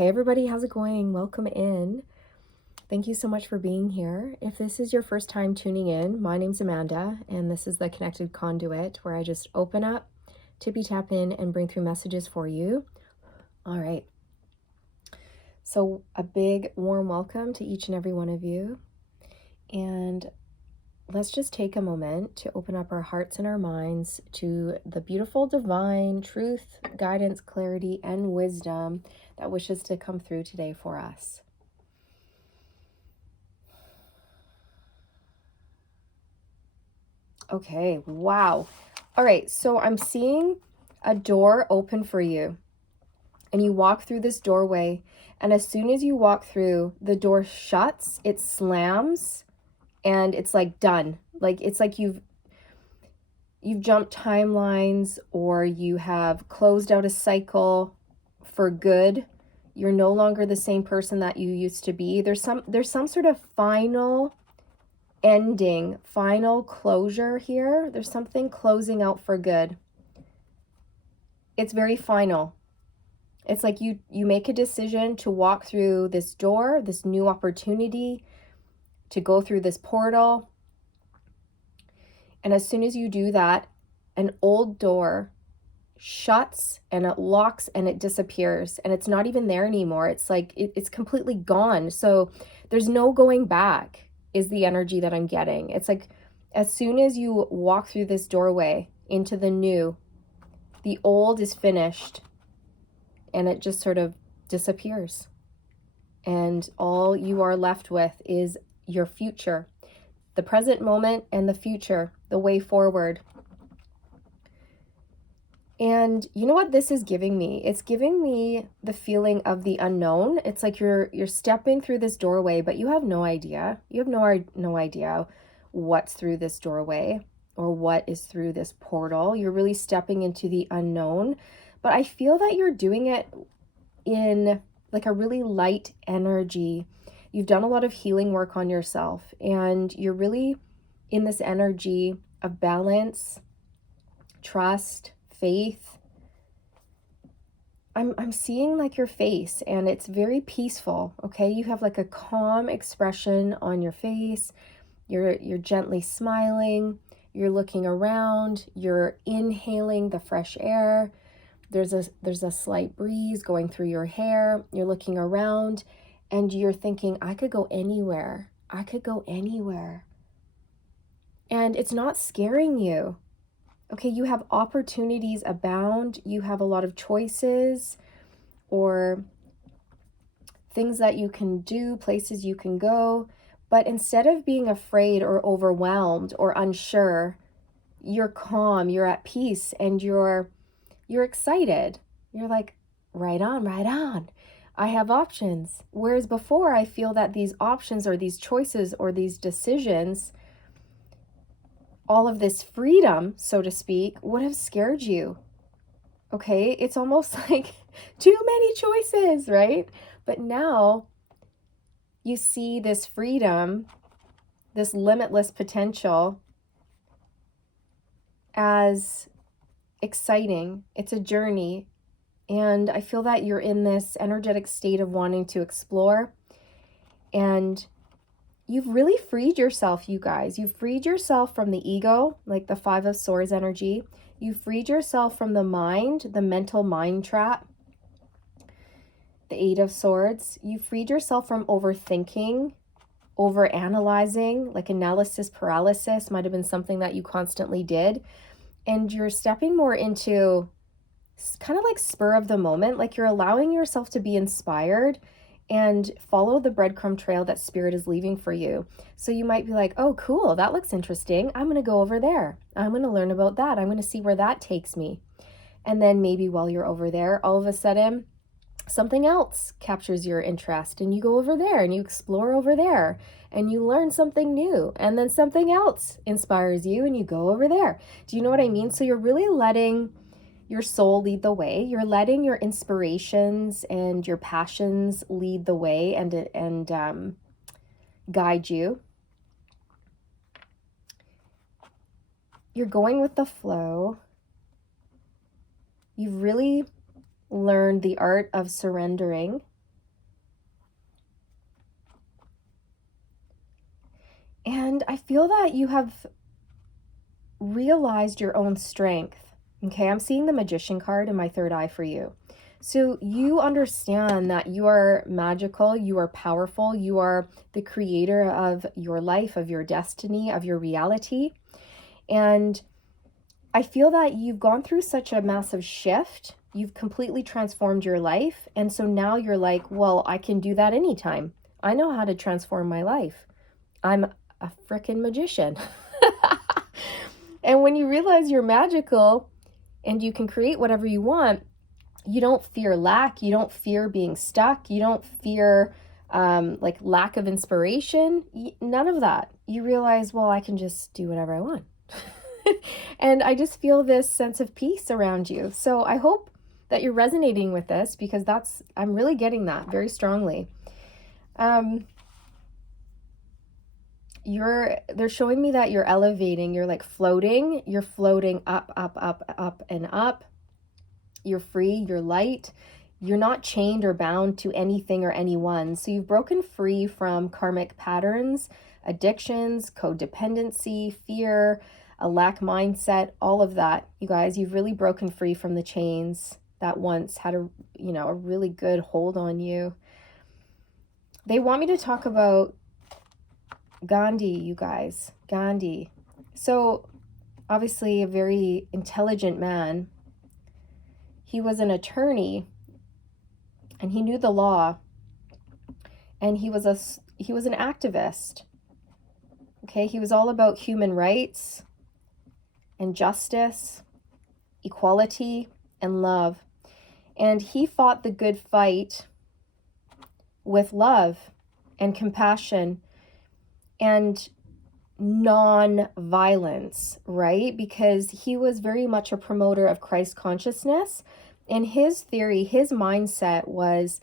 Hey everybody, how's it going? Welcome in. Thank you so much for being here. If this is your first time tuning in, my name's Amanda, and this is the Connected Conduit, where I just open up, tippy tap in, and bring through messages for you. All right. So a big warm welcome to each and every one of you. And let's just take a moment to open up our hearts and our minds to the beautiful divine truth, guidance, clarity, and wisdom that wishes to come through today for us. Okay, wow. All right, so I'm seeing a door open for you, and you walk through this doorway, and as soon as you walk through, the door shuts, it slams, and it's like done. Like it's like you've jumped timelines, or you have closed out a cycle for good. You're no longer the same person that you used to be. There's some sort of final ending, final closure here. There's something closing out for good. It's very final. It's like you make a decision to walk through this door, this new opportunity, to go through this portal. And as soon as you do that, an old door shuts and it locks and it disappears, and it's not even there anymore. It's like it's completely gone. So there's no going back, is the energy that I'm getting. It's like as soon as you walk through this doorway into the new, the old is finished and it just sort of disappears. And all you are left with is your future, the present moment and the future, the way forward. And you know what this is giving me? It's giving me the feeling of the unknown. It's like you're stepping through this doorway, but you have no idea. You have no idea what's through this doorway or what is through this portal. You're really stepping into the unknown. But I feel that you're doing it in like a really light energy. You've done a lot of healing work on yourself, and you're really in this energy of balance, trust, faith. I'm seeing like your face, and it's very peaceful. Okay, you have like a calm expression on your face. You're gently smiling. You're looking around. You're inhaling the fresh air. There's a slight breeze going through your hair. You're looking around, and you're thinking, I could go anywhere. I could go anywhere. And it's not scaring you. Okay, you have opportunities abound. You have a lot of choices or things that you can do, places you can go. But instead of being afraid or overwhelmed or unsure, you're calm, you're at peace, and you're excited. You're like, right on, right on. I have options. Whereas before, I feel that these options or these choices or these decisions, all of this freedom, so to speak, would have scared you. Okay, it's almost like too many choices, right? But now you see this freedom, this limitless potential as exciting. It's a journey. And I feel that you're in this energetic state of wanting to explore. And you've really freed yourself, you guys. You've freed yourself from the ego, like the Five of Swords energy. You've freed yourself from the mind, the mental mind trap, the Eight of Swords. You've freed yourself from overthinking, overanalyzing, like analysis paralysis might have been something that you constantly did. And you're stepping more into kind of like spur of the moment, like you're allowing yourself to be inspired and follow the breadcrumb trail that spirit is leaving for you. So you might be like, oh, cool, that looks interesting. I'm going to go over there. I'm going to learn about that. I'm going to see where that takes me. And then maybe while you're over there, all of a sudden, something else captures your interest and you go over there and you explore over there and you learn something new, and then something else inspires you and you go over there. Do you know what I mean? So you're really letting your soul lead the way. You're letting your inspirations and your passions lead the way and guide you. You're going with the flow. You've really learned the art of surrendering. And I feel that you have realized your own strength. Okay, I'm seeing the Magician card in my third eye for you. So you understand that you are magical, you are powerful, you are the creator of your life, of your destiny, of your reality. And I feel that you've gone through such a massive shift. You've completely transformed your life. And so now you're like, well, I can do that anytime. I know how to transform my life. I'm a freaking magician. And when you realize you're magical and you can create whatever you want, you don't fear lack. You don't fear being stuck. You don't fear like lack of inspiration. None of that. You realize, well, I can just do whatever I want. And I just feel this sense of peace around you. So I hope that you're resonating with this, because I'm really getting that very strongly. They're showing me that you're elevating, you're like floating, you're floating up, up, up, up, and up. You're free, you're light, you're not chained or bound to anything or anyone. So you've broken free from karmic patterns, addictions, codependency, fear, a lack mindset, all of that. You guys, you've really broken free from the chains that once had a really good hold on you. They want me to talk about Gandhi, you guys. Gandhi. So obviously a very intelligent man. He was an attorney and he knew the law, and he was an activist. Okay, he was all about human rights and justice, equality and love. And he fought the good fight with love and compassion and non-violence, right? Because he was very much a promoter of Christ consciousness. And his theory, his mindset was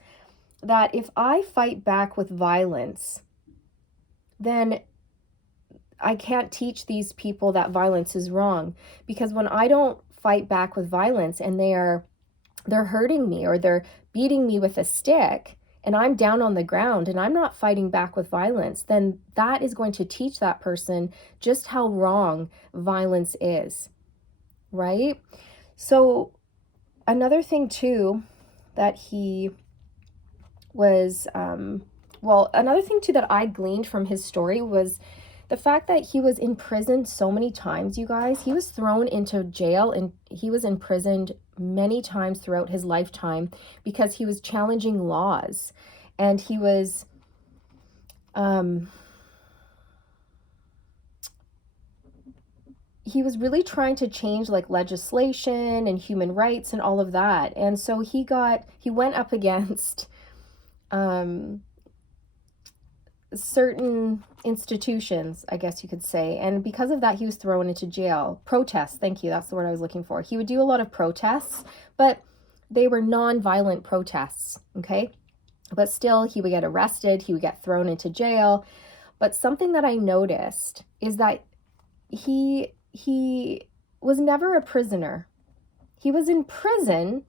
that if I fight back with violence, then I can't teach these people that violence is wrong. Because when I don't fight back with violence and they're hurting me or they're beating me with a stick, and I'm down on the ground and I'm not fighting back with violence, then that is going to teach that person just how wrong violence is, right? So another thing too that he was, another thing too that I gleaned from his story was the fact that he was imprisoned so many times, you guys. He was thrown into jail and he was imprisoned many times throughout his lifetime because he was challenging laws. And he was really trying to change like legislation and human rights and all of that. And so he went up against certain institutions, I guess you could say. And because of that, he was thrown into jail. Protests, thank you, that's the word I was looking for. He would do a lot of protests, but they were non-violent protests, okay? But still, he would get arrested, he would get thrown into jail. But something that I noticed is that he was never a prisoner. He was in prison,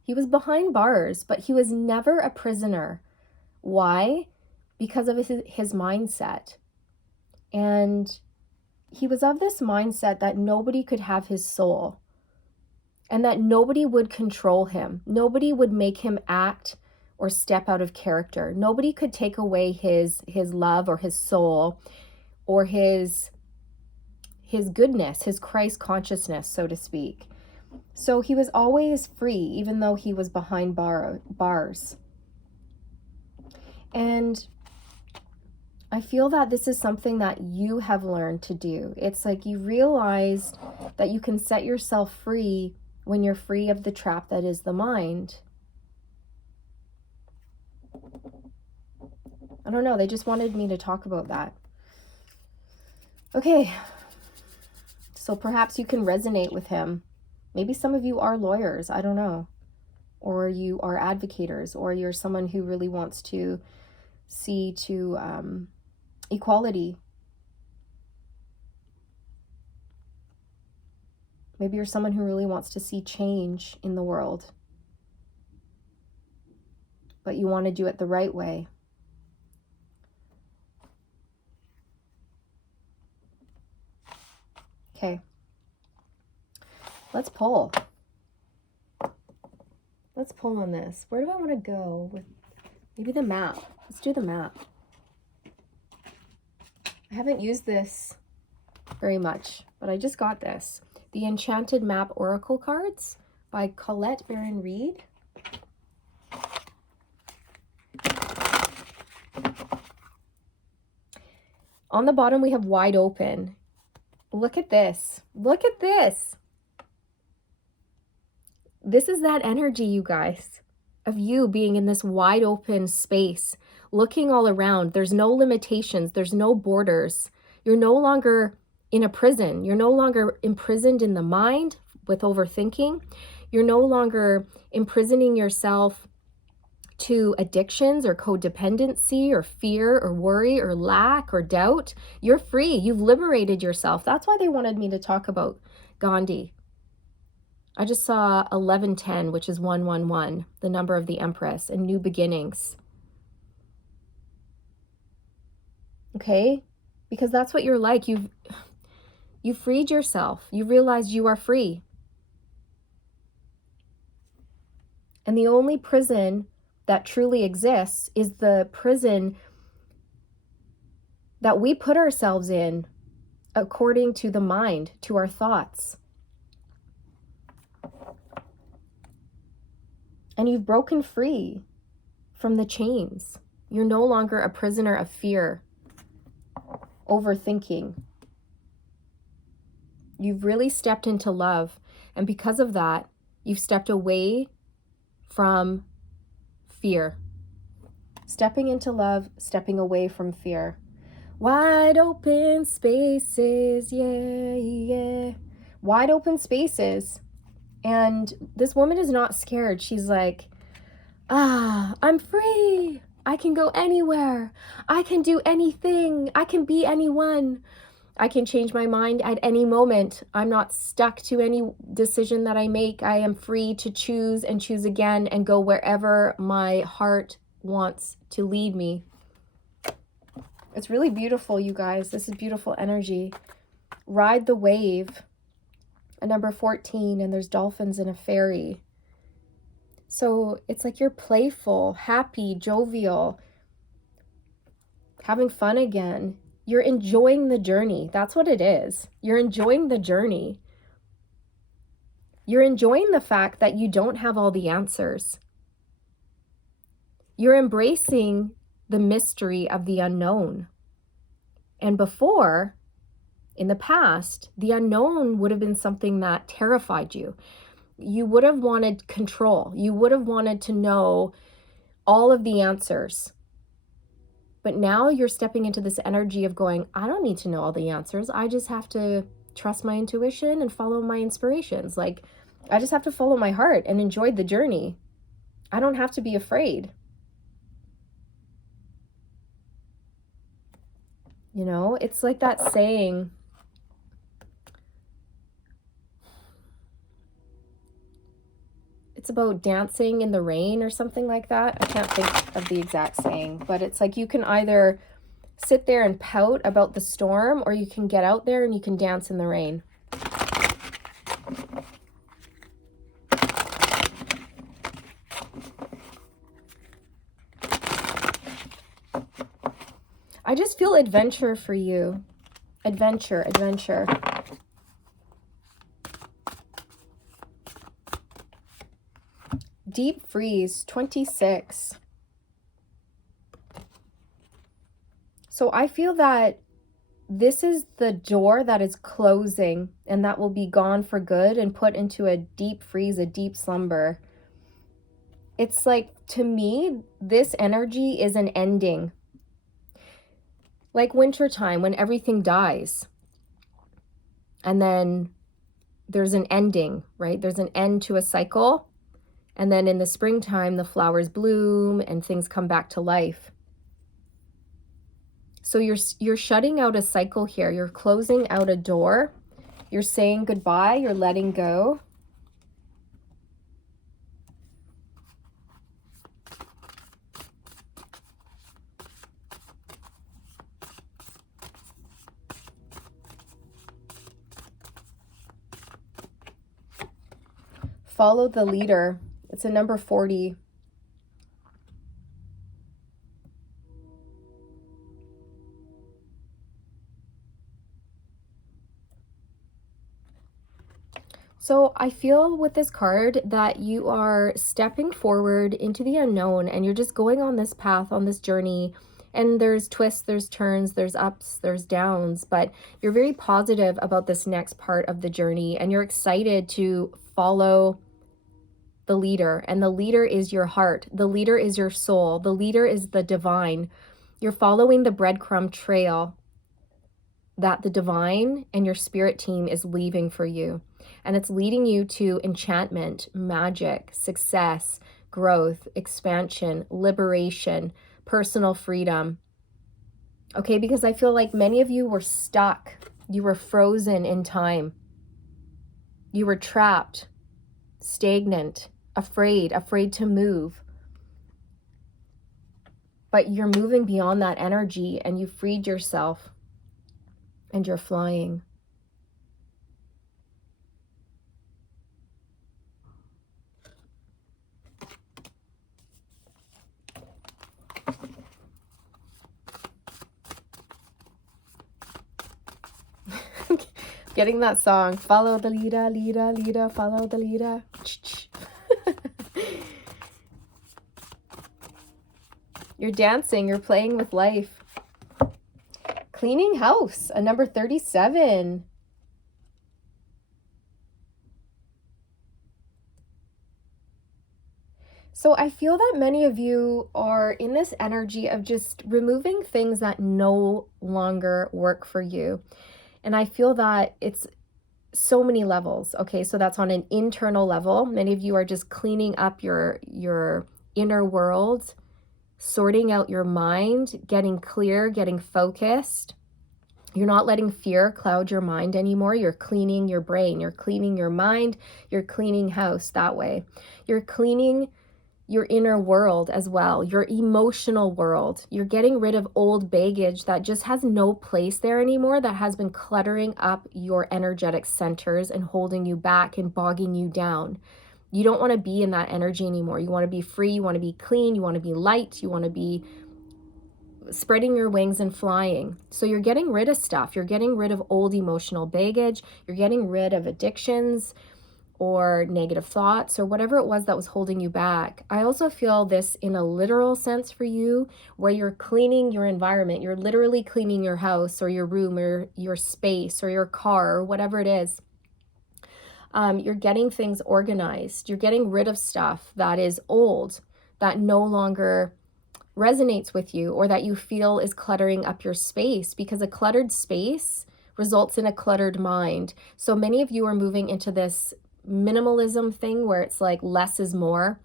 he was behind bars, but he was never a prisoner. Why? Because of his mindset. And he was of this mindset that nobody could have his soul and that nobody would control him. Nobody would make him act or step out of character. Nobody could take away his love or his soul or his goodness, his Christ consciousness, so to speak. So he was always free, even though he was behind bars. And I feel that this is something that you have learned to do. It's like you realized that you can set yourself free when you're free of the trap that is the mind. I don't know, they just wanted me to talk about that. Okay, so perhaps you can resonate with him. Maybe some of you are lawyers, I don't know. Or you are advocators, or you're someone who really wants to see to equality. Maybe you're someone who really wants to see change in the world, but you want to do it the right way. Let's pull. Let's pull on this. Where do I want to go with maybe the map? Let's do the map. I haven't used this very much, but I just got this. The Enchanted Map Oracle cards by Colette Baron Reed. On the bottom, we have wide open. Look at this. Look at this. This is that energy, you guys, of you being in this wide open space, looking all around. There's no limitations. There's no borders. You're no longer in a prison. You're no longer imprisoned in the mind with overthinking. You're no longer imprisoning yourself to addictions or codependency or fear or worry or lack or doubt. You're free. You've liberated yourself. That's why they wanted me to talk about Gandhi. I just saw 1110, which is 111, the number of the Empress, and new beginnings. Okay? Because that's what you're like. You've freed yourself. You realized you are free. And the only prison that truly exists is the prison that we put ourselves in according to the mind, to our thoughts. And you've broken free from the chains. You're no longer a prisoner of fear, overthinking. You've really stepped into love. And because of that, you've stepped away from fear. Stepping into love, stepping away from fear. Wide open spaces, yeah, yeah. Wide open spaces. And this woman is not scared. She's like, I'm free. I can go anywhere. I can do anything. I can be anyone. I can change my mind at any moment. I'm not stuck to any decision that I make. I am free to choose and choose again and go wherever my heart wants to lead me. It's really beautiful, you guys. This is beautiful energy. Ride the wave. A number 14, and there's dolphins and a fairy. So it's like you're playful, happy, jovial, having fun again. You're enjoying the journey. That's what it is. You're enjoying the journey. You're enjoying the fact that you don't have all the answers. You're embracing the mystery of the unknown. And before, in the past, the unknown would have been something that terrified you. You would have wanted control. You would have wanted to know all of the answers. But now you're stepping into this energy of going, I don't need to know all the answers. I just have to trust my intuition and follow my inspirations. Like, I just have to follow my heart and enjoy the journey. I don't have to be afraid. You know, it's like that saying, it's about dancing in the rain or something like that. I can't think of the exact saying, but it's like you can either sit there and pout about the storm, or you can get out there and you can dance in the rain. I just feel adventure for you. Adventure, adventure. Deep freeze, 26. So I feel that this is the door that is closing, and that will be gone for good and put into a deep freeze, a deep slumber. It's like, to me, this energy is an ending. Like wintertime when everything dies. And then there's an ending, right? There's an end to a cycle. And then in the springtime, the flowers bloom and things come back to life. So you're shutting out a cycle here. You're closing out a door. You're saying goodbye. You're letting go. Follow the leader. It's a number 40. So I feel with this card that you are stepping forward into the unknown, and you're just going on this path, on this journey. And there's twists, there's turns, there's ups, there's downs, but you're very positive about this next part of the journey, and you're excited to follow the leader. And the leader is your heart. The leader is your soul. The leader is the divine. You're following the breadcrumb trail that the divine and your spirit team is leaving for you. And it's leading you to enchantment, magic, success, growth, expansion, liberation, personal freedom. Okay, because I feel like many of you were stuck. You were frozen in time. You were trapped, stagnant, afraid to move. But you're moving beyond that energy, and you freed yourself, and you're flying. Getting that song, follow the leader, leader, leader, follow the leader. You're dancing, you're playing with life. Cleaning house, a number 37. So I feel that many of you are in this energy of just removing things that no longer work for you. And I feel that it's so many levels. Okay, so that's on an internal level. Many of you are just cleaning up your inner world, sorting out your mind, getting clear, getting focused. You're not letting fear cloud your mind anymore. You're cleaning your brain. You're cleaning your mind. You're cleaning house that way. You're cleaning your inner world as well, your emotional world. You're getting rid of old baggage that just has no place there anymore, that has been cluttering up your energetic centers and holding you back and bogging you down. You don't want to be in that energy anymore. You want to be free. You want to be clean. You want to be light. You want to be spreading your wings and flying. So you're getting rid of stuff. You're getting rid of old emotional baggage. You're getting rid of addictions or negative thoughts or whatever it was that was holding you back. I also feel this in a literal sense for you, where you're cleaning your environment. You're literally cleaning your house or your room or your space or your car or whatever it is. You're getting things organized. You're getting rid of stuff that is old, that no longer resonates with you, or that you feel is cluttering up your space, because a cluttered space results in a cluttered mind. So many of you are moving into this minimalism thing where it's like less is more.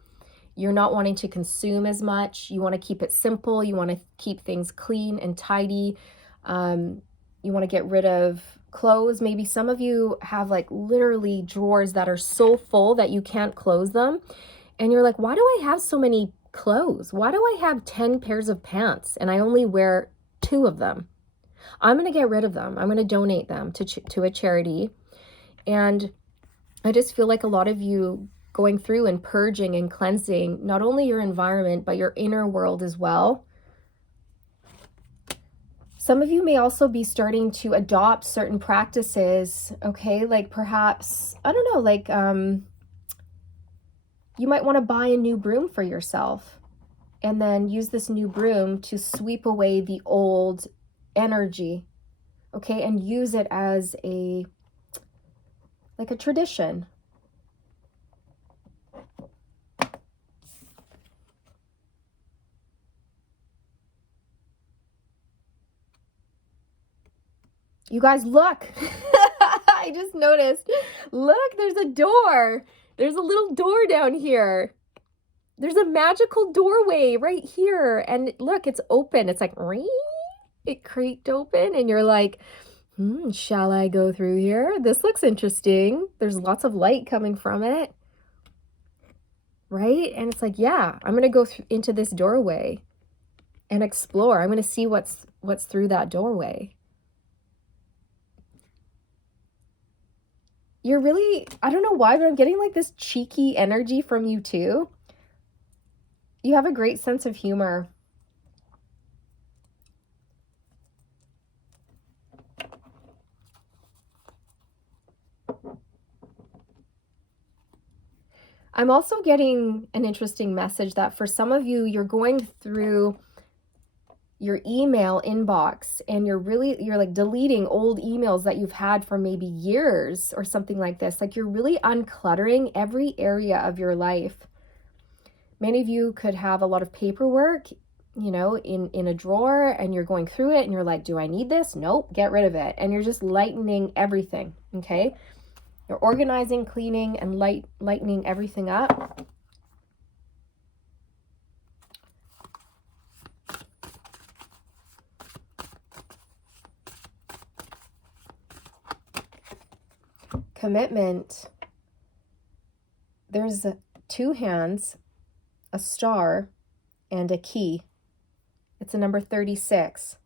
You're not wanting to consume as much. You want to keep it simple. You want to keep things clean and tidy. You want to get rid of clothes. Maybe some of you have like literally drawers that are so full that you can't close them. And you're like, why do I have so many clothes? Why do I have 10 pairs of pants and I only wear 2 of them? I'm going to get rid of them. I'm going to donate them to a charity. And I just feel like a lot of you going through and purging and cleansing not only your environment, but your inner world as well. Some of you may also be starting to adopt certain practices, okay? Like perhaps, I don't know, like you might want to buy a new broom for yourself and then use this new broom to sweep away the old energy, okay? And use it as like a tradition. You guys, look. I just noticed. Look, there's a door. There's a little door down here. There's a magical doorway right here. And look, it's open. It's like, it creaked open. And you're like, shall I go through here? This looks interesting. There's lots of light coming from it. Right? And it's like, yeah, I'm going to go into this doorway and explore. I'm going to see what's through that doorway. you're really, I don't know why, but I'm getting like this cheeky energy from you too. You have a great sense of humor. I'm also getting an interesting message that for some of you, you're going through your email inbox and you're like deleting old emails that you've had for maybe years or something like this. Like you're really uncluttering every area of your life. Many of you could have a lot of paperwork, in a drawer, and you're going through it and you're like, do I need this? Nope, get rid of it. And you're just lightening everything, okay? You're organizing, cleaning, and lightening everything up. Commitment. There's two hands, a star, and a key. It's a number 36.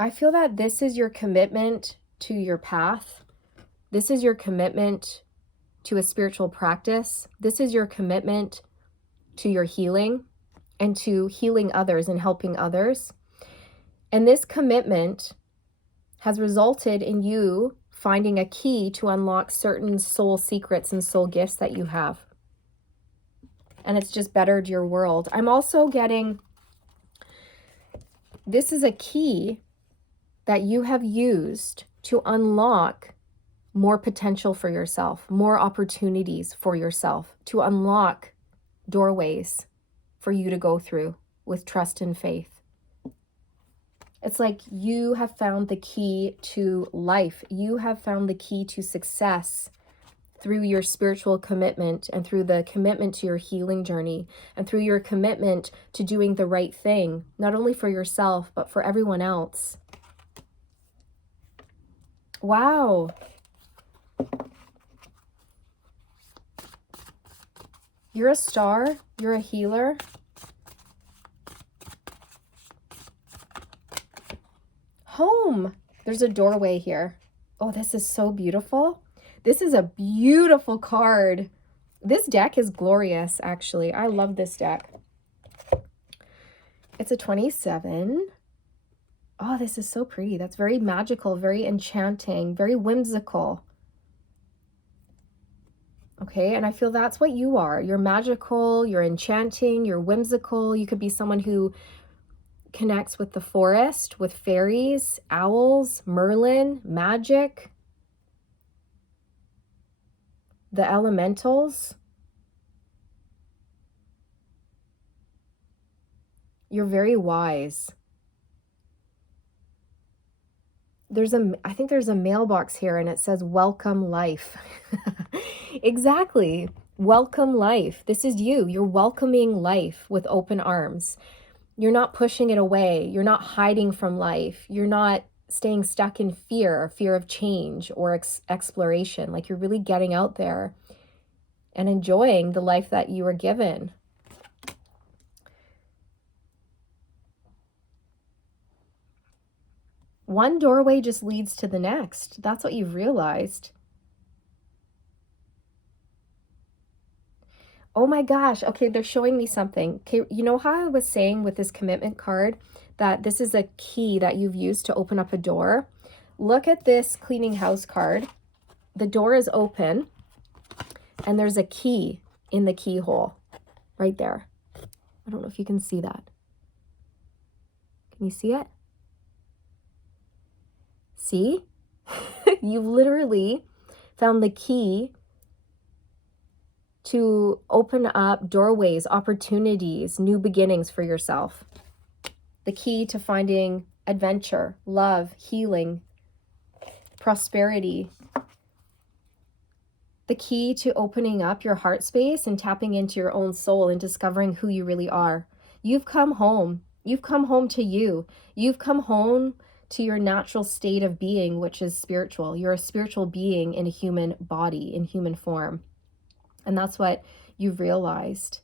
I feel that this is your commitment to your path. This is your commitment to a spiritual practice. This is your commitment to your healing and to healing others and helping others. And this commitment has resulted in you finding a key to unlock certain soul secrets and soul gifts that you have. And it's just bettered your world. I'm also getting, this is a key that you have used to unlock more potential for yourself, more opportunities for yourself, to unlock doorways for you to go through with trust and faith. It's like you have found the key to life. You have found the key to success through your spiritual commitment and through the commitment to your healing journey and through your commitment to doing the right thing, not only for yourself, but for everyone else. Wow. You're a star. You're a healer. Home. There's a doorway here. Oh, this is so beautiful. This is a beautiful card. This deck is glorious, actually. I love this deck. It's a 27. Oh, this is so pretty. That's very magical, very enchanting, very whimsical. Okay, and I feel that's what you are. You're magical, you're enchanting, you're whimsical. You could be someone who connects with the forest, with fairies, owls, Merlin, magic, the elementals. You're very wise. I think there's a mailbox here and it says welcome life. Exactly. Welcome life. This is you. You're welcoming life with open arms. You're not pushing it away. You're not hiding from life. You're not staying stuck in fear of change or exploration. Like you're really getting out there and enjoying the life that you were given. One doorway just leads to the next. That's what you've realized. Oh my gosh. Okay, they're showing me something. Okay, you know how I was saying with this commitment card that this is a key that you've used to open up a door? Look at this cleaning house card. The door is open and there's a key in the keyhole right there. I don't know if you can see that. Can you see it? See? You've literally found the key to open up doorways, opportunities, new beginnings for yourself. The key to finding adventure, love, healing, prosperity. The key to opening up your heart space and tapping into your own soul and discovering who you really are. You've come home. You've come home to you. You've come home to your natural state of being, which is spiritual. You're a spiritual being in a human body, in human form. And that's what you've realized.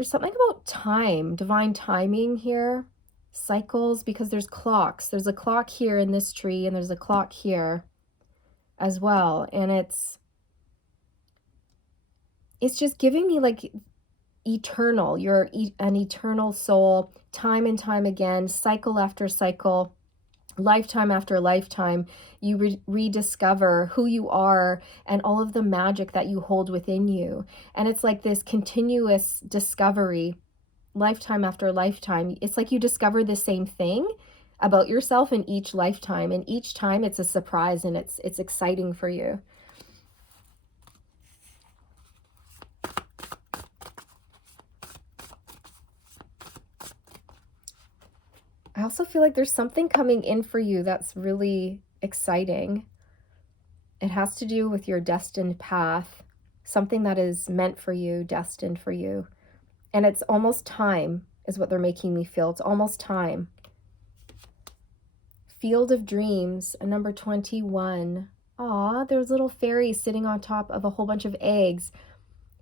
There's something about time, divine timing here, cycles, because there's clocks. There's a clock here in this tree, and there's a clock here as well. And it's just giving me like eternal. You're an eternal soul, time and time again, cycle after cycle, lifetime after lifetime. You rediscover who you are and all of the magic that you hold within you. And it's like this continuous discovery, lifetime after lifetime. It's like you discover the same thing about yourself in each lifetime, and each time it's a surprise, and it's exciting for you. I also feel like there's something coming in for you that's really exciting. It has to do with your destined path, something that is meant for you, destined for you. And it's almost time, is what they're making me feel. It's almost time. Field of Dreams, number 21. Aw, there's little fairies sitting on top of a whole bunch of eggs.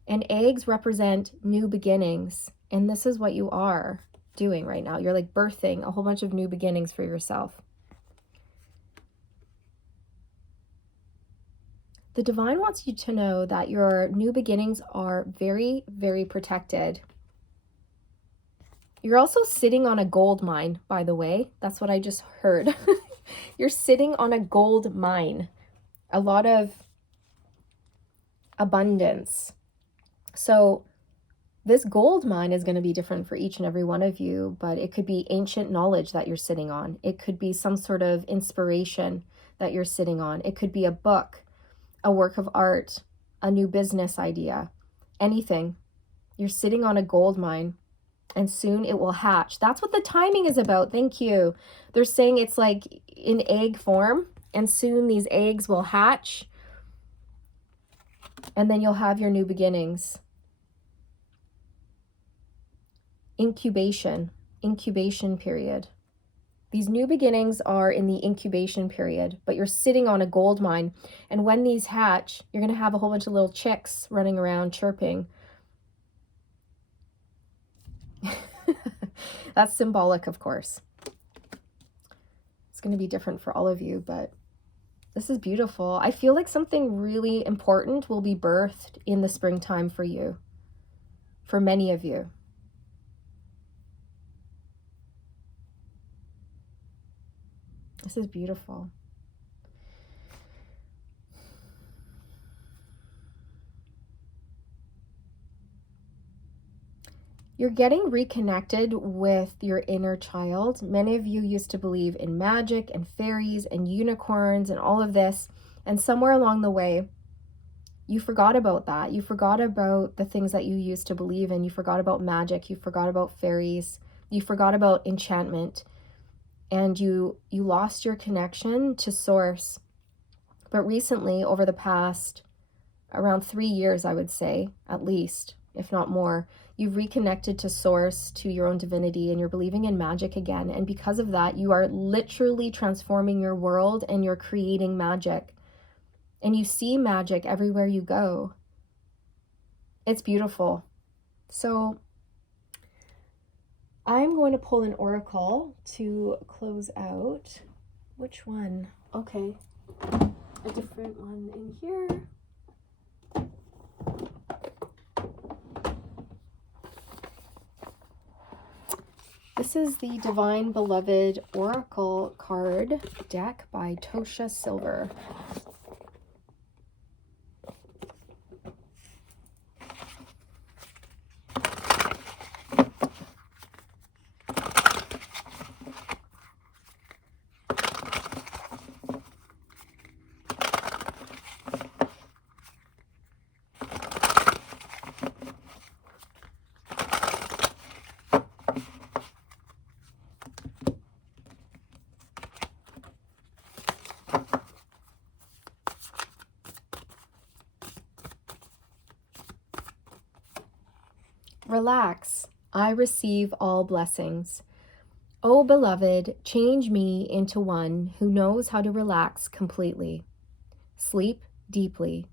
And eggs represent new beginnings. And this is what you are doing right now. You're like birthing a whole bunch of new beginnings for yourself. The divine wants you to know that your new beginnings are very, very protected. You're also sitting on a gold mine, by the way. That's what I just heard. You're sitting on a gold mine. A lot of abundance. So this gold mine is going to be different for each and every one of you, but it could be ancient knowledge that you're sitting on. It could be some sort of inspiration that you're sitting on. It could be a book, a work of art, a new business idea, anything. You're sitting on a gold mine, and soon it will hatch. That's what the timing is about. Thank you. They're saying it's like in egg form, and soon these eggs will hatch, and then you'll have your new beginnings. Incubation period. These new beginnings are in the incubation period, but you're sitting on a gold mine. And when these hatch, you're going to have a whole bunch of little chicks running around chirping. That's symbolic, of course. It's going to be different for all of you, but this is beautiful. I feel like something really important will be birthed in the springtime for you, for many of you. This is beautiful. You're getting reconnected with your inner child. Many of you used to believe in magic and fairies and unicorns and all of this. And somewhere along the way, you forgot about that. You forgot about the things that you used to believe in. You forgot about magic. You forgot about fairies. You forgot about enchantment. And you lost your connection to source. But recently, over the past around 3 years, I would say, at least, if not more, you've reconnected to source, to your own divinity, and you're believing in magic again. And because of that, you are literally transforming your world, and you're creating magic. And you see magic everywhere you go. It's beautiful. So I'm going to pull an oracle to close out. Which one? Okay. A different one in here. This is the Divine Beloved Oracle card deck by Tosha Silver. Relax, I receive all blessings. O beloved, change me into one who knows how to relax completely. Sleep deeply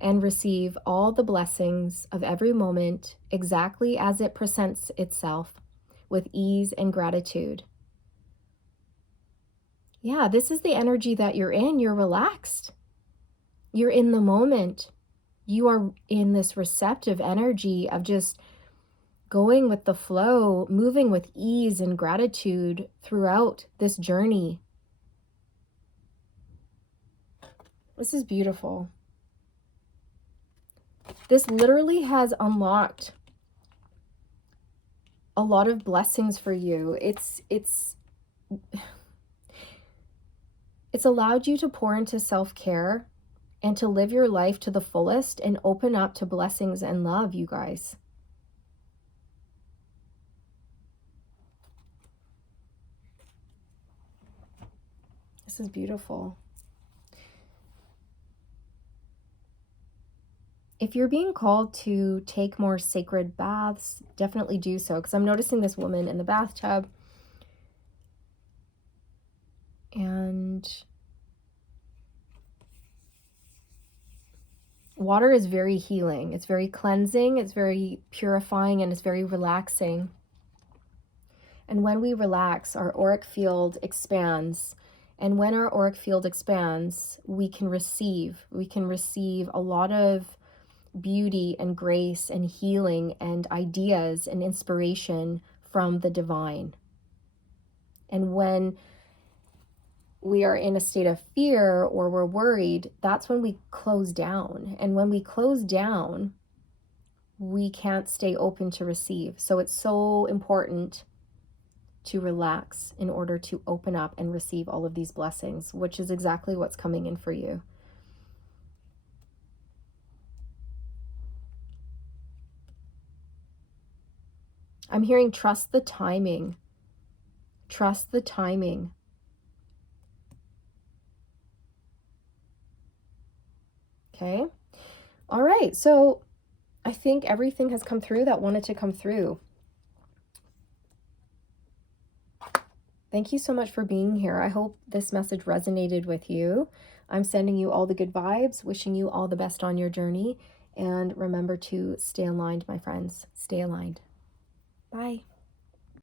and receive all the blessings of every moment exactly as it presents itself with ease and gratitude. Yeah, this is the energy that you're in. You're relaxed. You're in the moment. You are in this receptive energy of just going with the flow, moving with ease and gratitude throughout this journey. This is beautiful. This literally has unlocked a lot of blessings for you. It's allowed you to pour into self-care and to live your life to the fullest and open up to blessings and love, you guys. This is beautiful. If you're being called to take more sacred baths, definitely do so, because I'm noticing this woman in the bathtub, and water is very healing. It's very cleansing, it's very purifying, and it's very relaxing. And when we relax, our auric field expands. And when our auric field expands, we can receive a lot of beauty and grace and healing and ideas and inspiration from the divine. And when we are in a state of fear or we're worried, that's when we close down. And when we close down, we can't stay open to receive. So it's so important to relax in order to open up and receive all of these blessings, which is exactly what's coming in for you. I'm hearing trust the timing. Trust the timing. Okay. All right. So I think everything has come through that wanted to come through. Thank you so much for being here. I hope this message resonated with you. I'm sending you all the good vibes, wishing you all the best on your journey. And remember to stay aligned, my friends. Stay aligned. Bye.